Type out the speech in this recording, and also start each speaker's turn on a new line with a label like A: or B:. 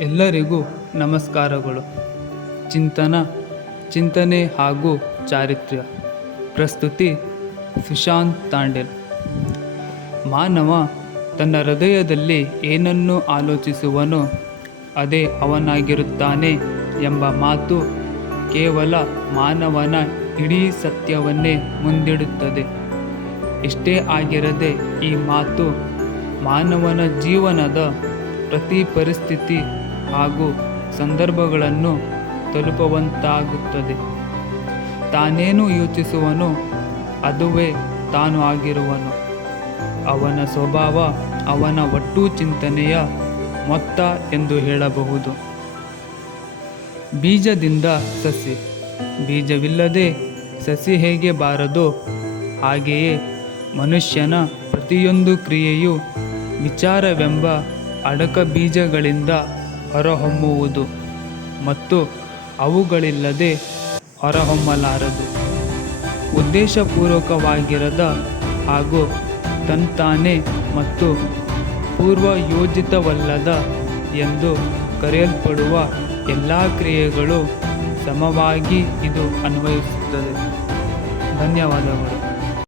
A: ಎಲ್ಲರಿಗೂ ನಮಸ್ಕಾರಗಳು. ಚಿಂತನ, ಚಿಂತನೆ ಹಾಗೂ ಚಾರಿತ್ರ್ಯ. ಪ್ರಸ್ತುತಿ ಸುಶಾಂತ್ ತಾಂಡೆಲ್. ಮಾನವ ತನ್ನ ಹೃದಯದಲ್ಲಿ ಏನನ್ನು ಆಲೋಚಿಸುವನೋ ಅದೇ ಅವನಾಗಿರುತ್ತಾನೆ ಎಂಬ ಮಾತು ಕೇವಲ ಮಾನವನ ಇಡೀ ಸತ್ಯವನ್ನೇ ಮುಂದಿಡುತ್ತದೆ. ಇಷ್ಟೇ ಆಗಿರದೆ ಈ ಮಾತು ಮಾನವನ ಜೀವನದ ಪ್ರತಿ ಪರಿಸ್ಥಿತಿ ಹಾಗೂ ಸಂದರ್ಭಗಳನ್ನು ತಲುಪುವಂತಾಗುತ್ತದೆ. ತಾನೇನು ಯೋಚಿಸುವನು ಅದುವೇ ತಾನು ಆಗಿರುವನು. ಅವನ ಸ್ವಭಾವ ಅವನ ಒಟ್ಟು ಚಿಂತನೆಯ ಮೊತ್ತ ಎಂದು ಹೇಳಬಹುದು. ಬೀಜದಿಂದ ಸಸಿ. ಬೀಜವಿಲ್ಲದೆ ಸಸಿ ಹೇಗೆ ಬಾರದು ಹಾಗೆಯೇ ಮನುಷ್ಯನ ಪ್ರತಿಯೊಂದು ಕ್ರಿಯೆಯು ವಿಚಾರವೆಂಬ ಅಡಕ ಬೀಜಗಳಿಂದ ಹೊರಹೊಮ್ಮುವುದು ಮತ್ತು ಅವುಗಳಿಲ್ಲದೆ ಹೊರಹೊಮ್ಮಲಾರದು. ಉದ್ದೇಶಪೂರ್ವಕವಾಗಿರದ ಹಾಗೂ ತಂತಾನೆ ಮತ್ತು ಪೂರ್ವಯೋಜಿತವಲ್ಲದ ಎಂದು ಕರೆಯಲ್ಪಡುವ ಎಲ್ಲ ಕ್ರಿಯೆಗಳು ಸಮವಾಗಿ ಇದು ಅನ್ವಯಿಸುತ್ತದೆ. ಧನ್ಯವಾದಗಳು.